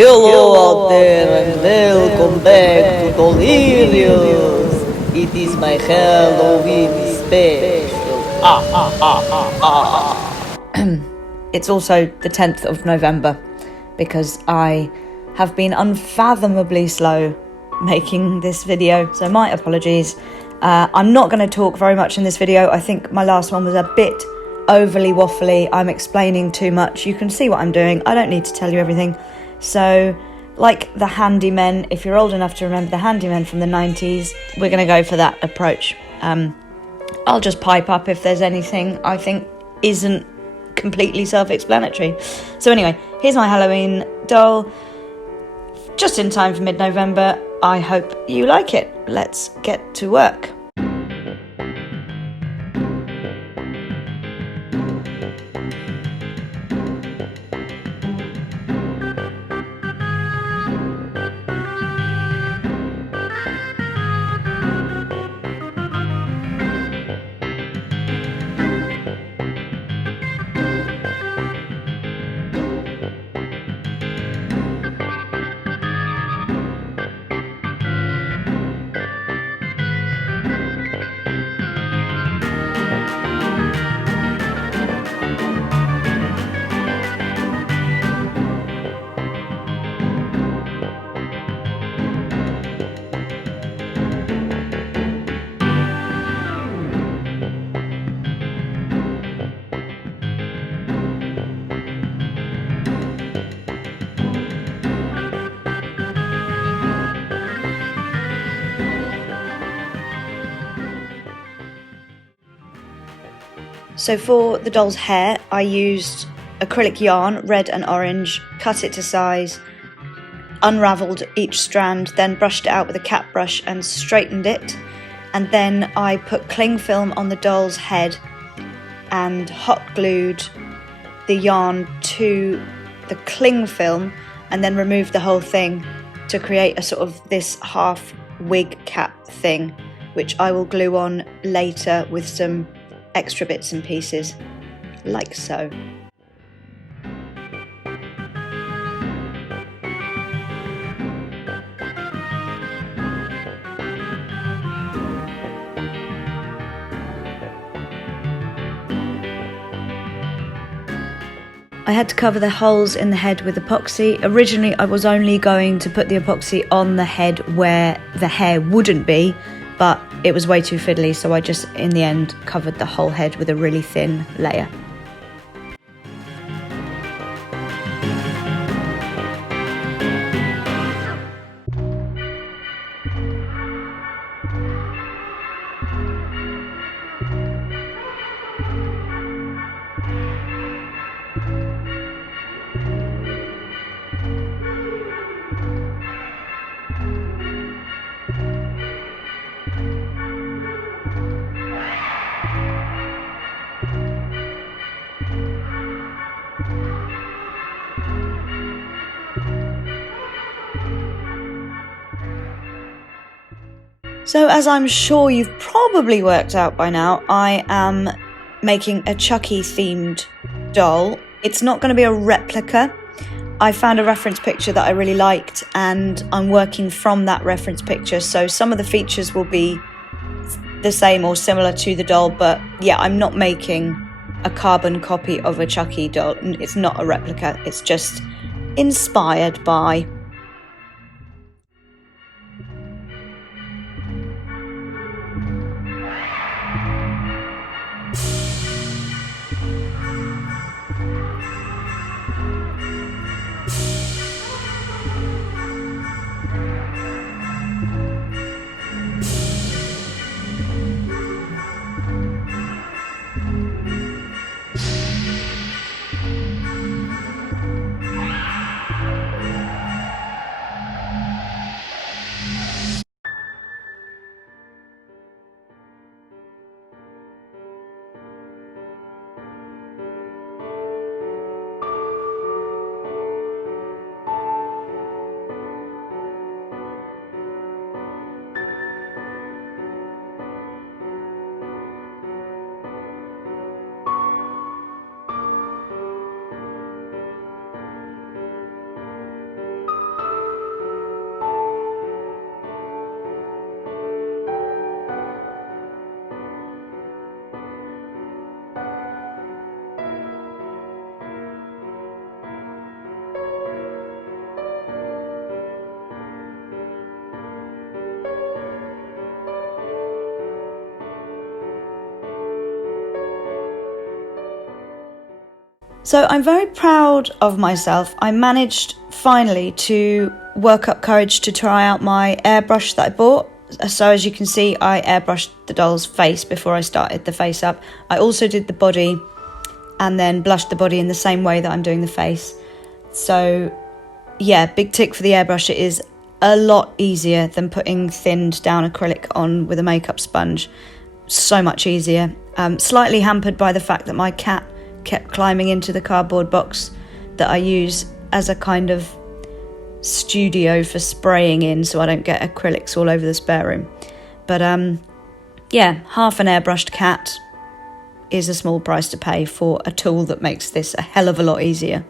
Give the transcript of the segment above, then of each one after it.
Hello out there and welcome back to Delirious. It is my Halloween special. It's also the 10th of November because I have been unfathomably slow making this video, so my apologies. I'm not going to talk very much in this video. I think my last one was a bit overly waffly. I'm explaining too much. You can see what I'm doing. I don't need to tell you everything. So, like the handymen, if you're old enough to remember the handymen from the 90s, we're going to go for that approach. I'll just pipe up if there's anything I think isn't completely self-explanatory. So anyway, here's my Halloween doll, just in time for mid-November. I hope you like it. Let's get to work. So for the doll's hair, I used acrylic yarn, red and orange, cut it to size, unravelled each strand, then brushed it out with a cap brush and straightened it. And then I put cling film on the doll's head and hot glued the yarn to the cling film and then removed the whole thing to create a sort of this half wig cap thing, which I will glue on later with some extra bits and pieces, like so. I had to cover the holes in the head with epoxy. Originally I was only going to put the epoxy on the head where the hair wouldn't be, but it was way too fiddly, so I just, in the end, covered the whole head with a really thin layer. So as I'm sure you've probably worked out by now, I am making a Chucky themed doll. It's not going to be a replica. I found a reference picture that I really liked and I'm working from that reference picture. So some of the features will be the same or similar to the doll, but yeah, I'm not making a carbon copy of a Chucky doll. It's not a replica. It's just inspired by. So I'm very proud of myself. I managed finally to work up courage to try out my airbrush that I bought. So as you can see, I airbrushed the doll's face before I started the face up. I also did the body and then blushed the body in the same way that I'm doing the face. So yeah, big tick for the airbrush. It is a lot easier than putting thinned down acrylic on with a makeup sponge. So much easier. Slightly hampered by the fact that my cat kept climbing into the cardboard box that I use as a kind of studio for spraying in so I don't get acrylics all over the spare room. But yeah, half an airbrushed cat is a small price to pay for a tool that makes this a hell of a lot easier.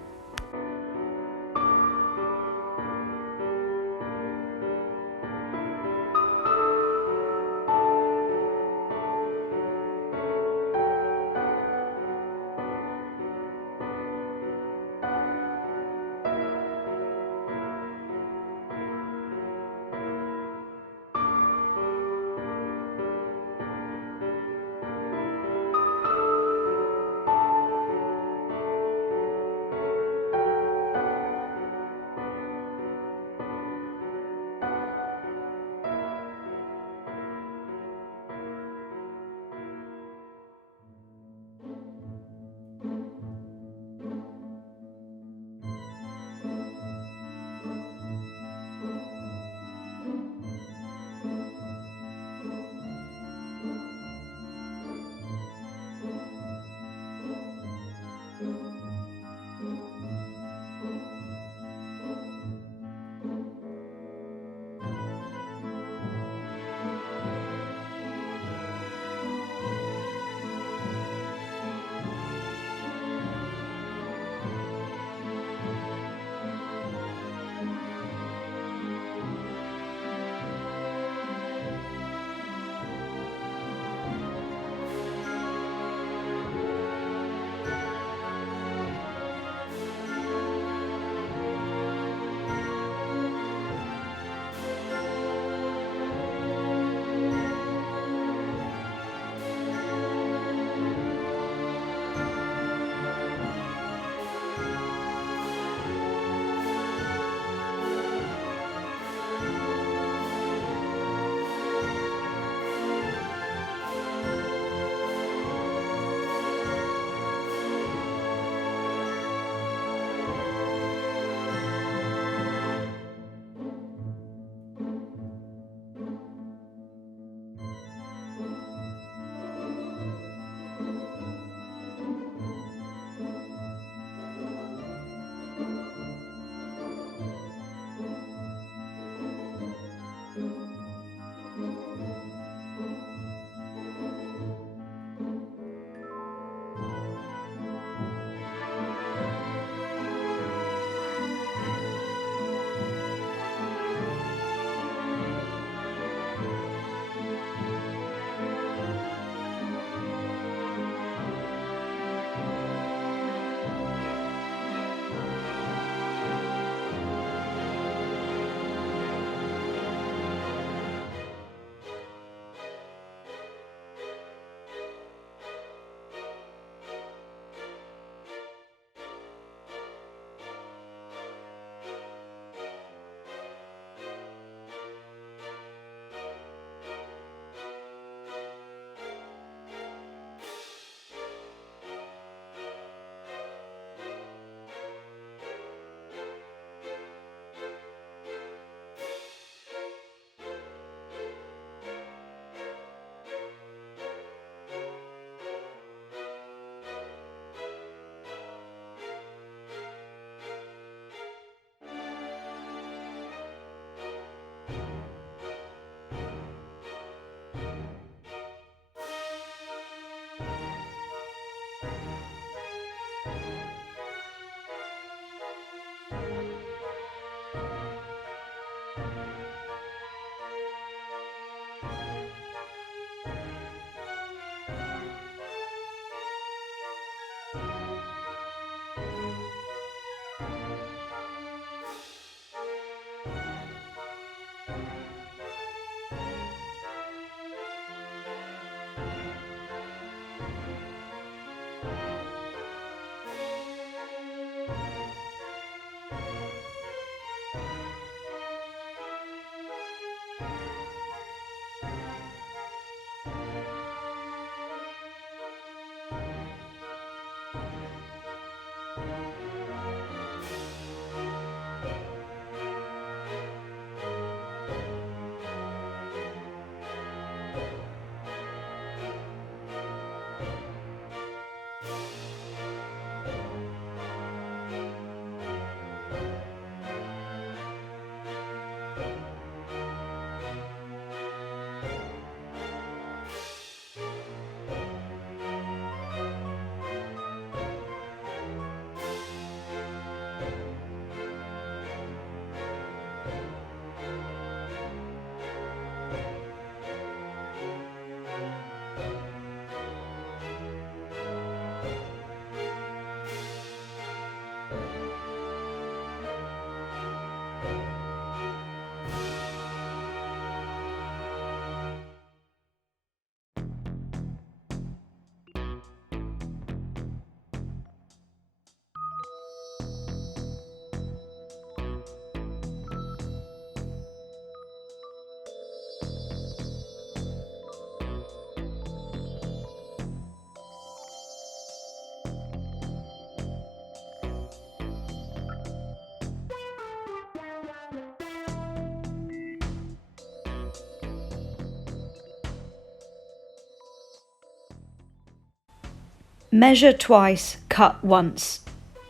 Measure twice, cut once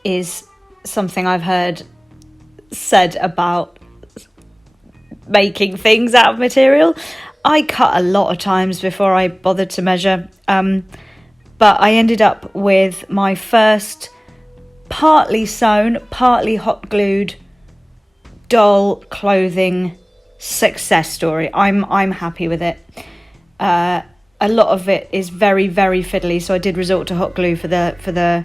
is something I've heard said about making things out of material. I cut a lot of times before I bothered to measure, but I ended up with my first partly sewn, partly hot glued doll clothing success story. I'm happy with it. A lot of it is very, very fiddly, so I did resort to hot glue for the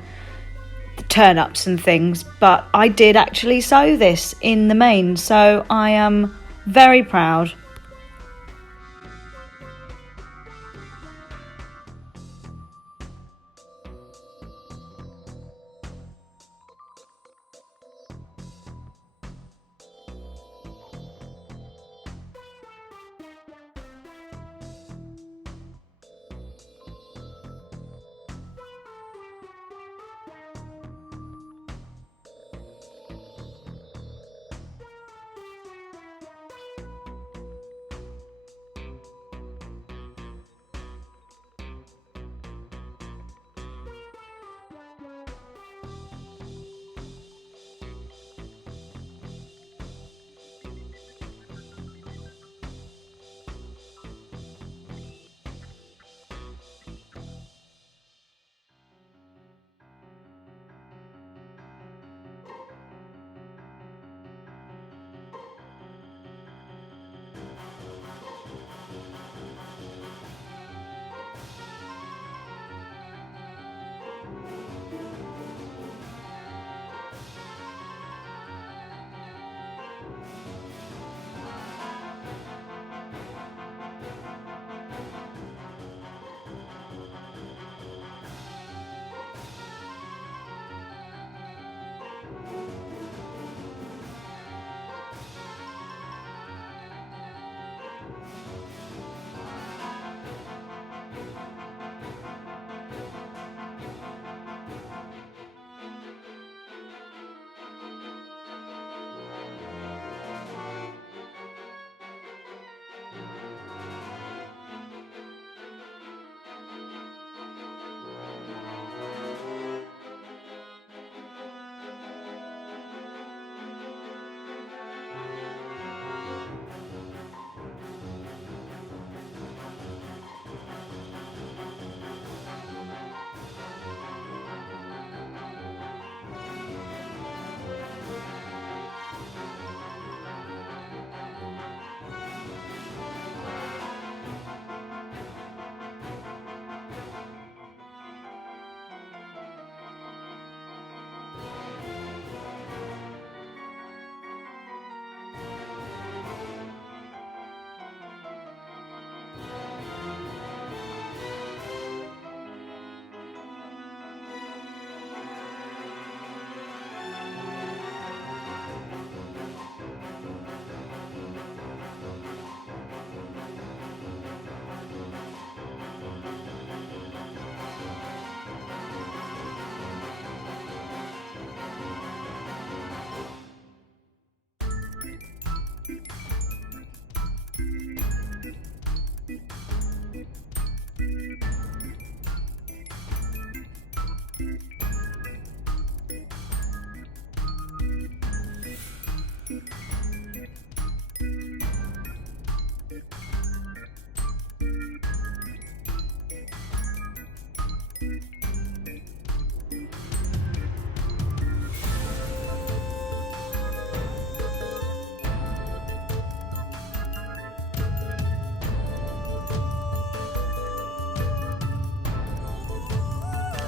turn-ups and things, but I did actually sew this in the main, so I am very proud.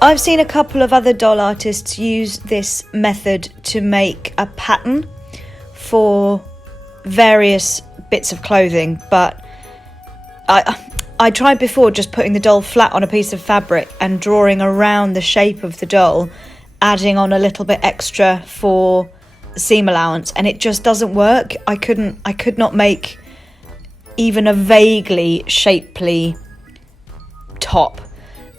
I've seen a couple of other doll artists use this method to make a pattern for various bits of clothing, but I tried before just putting the doll flat on a piece of fabric and drawing around the shape of the doll, adding on a little bit extra for seam allowance, and it just doesn't work. I could not make even a vaguely shapely top.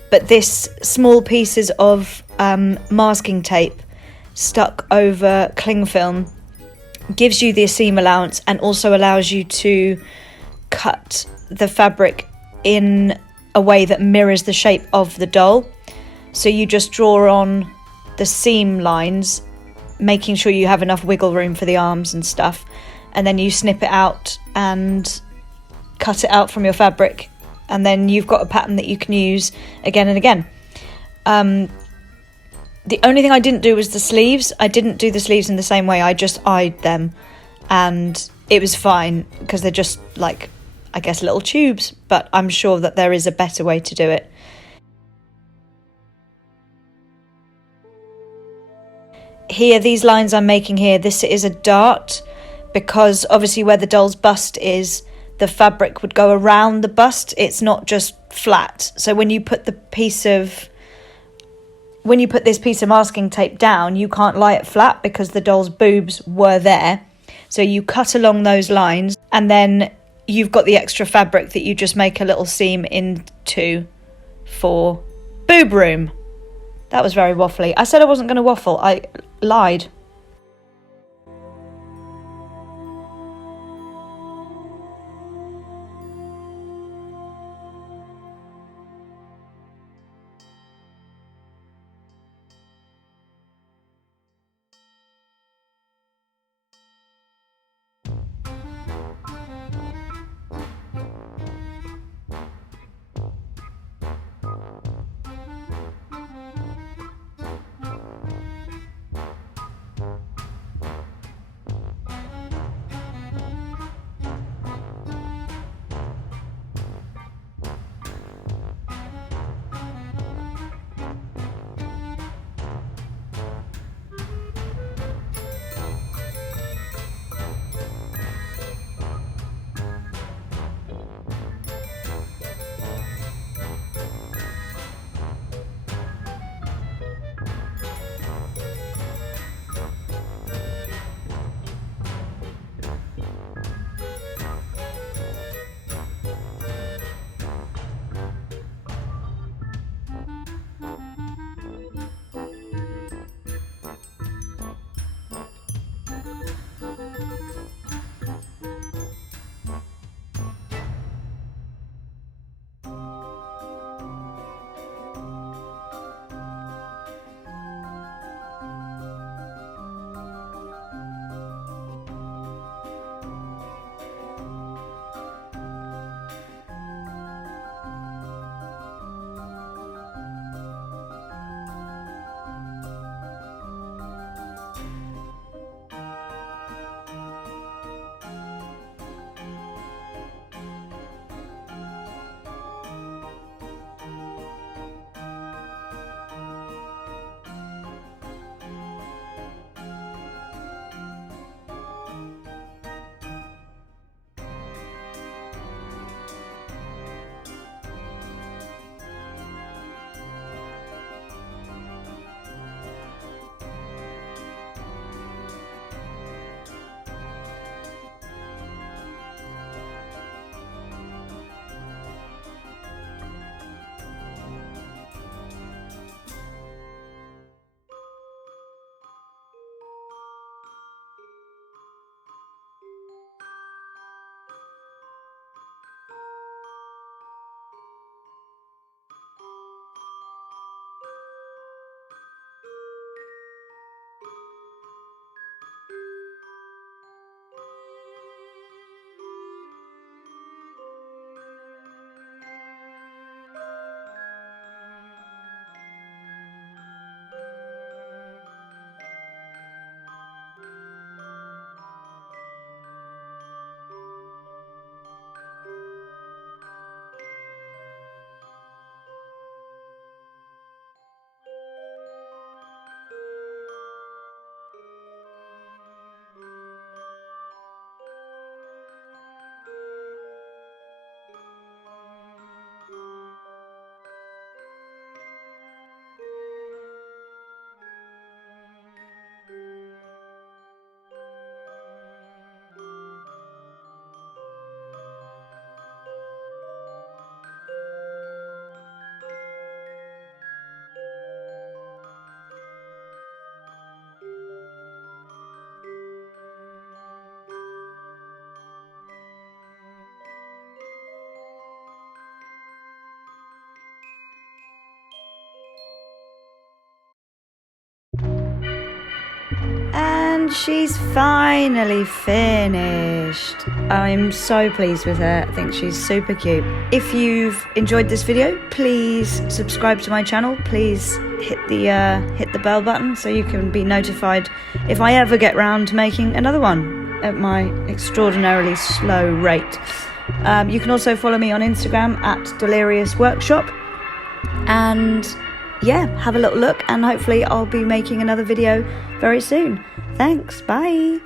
But this small pieces of masking tape stuck over cling film gives you the seam allowance and also allows you to cut the fabric in a way that mirrors the shape of the doll. So you just draw on the seam lines, making sure you have enough wiggle room for the arms and stuff, and then you snip it out and cut it out from your fabric, and then you've got a pattern that you can use again and again. The only thing I didn't do was the sleeves. I didn't do the sleeves in the same way. I just eyed them, and it was fine because they're just like, I guess, little tubes, but I'm sure that there is a better way to do it. Here, these lines I'm making here, this is a dart, because obviously where the doll's bust is, the fabric would go around the bust. It's not just flat. So when you put this piece of masking tape down, you can't lie it flat because the doll's boobs were there. So you cut along those lines, and then you've got the extra fabric that you just make a little seam into for boob room. That was very waffly. I said I wasn't going to waffle. I lied. And she's finally finished. I'm so pleased with her. I think she's super cute. If you've enjoyed this video, please subscribe to my channel. Please hit the bell button so you can be notified if I ever get round to making another one at my extraordinarily slow rate. You can also follow me on Instagram at Delirious Workshop. And yeah, have a little look, and hopefully I'll be making another video very soon. Thanks, bye.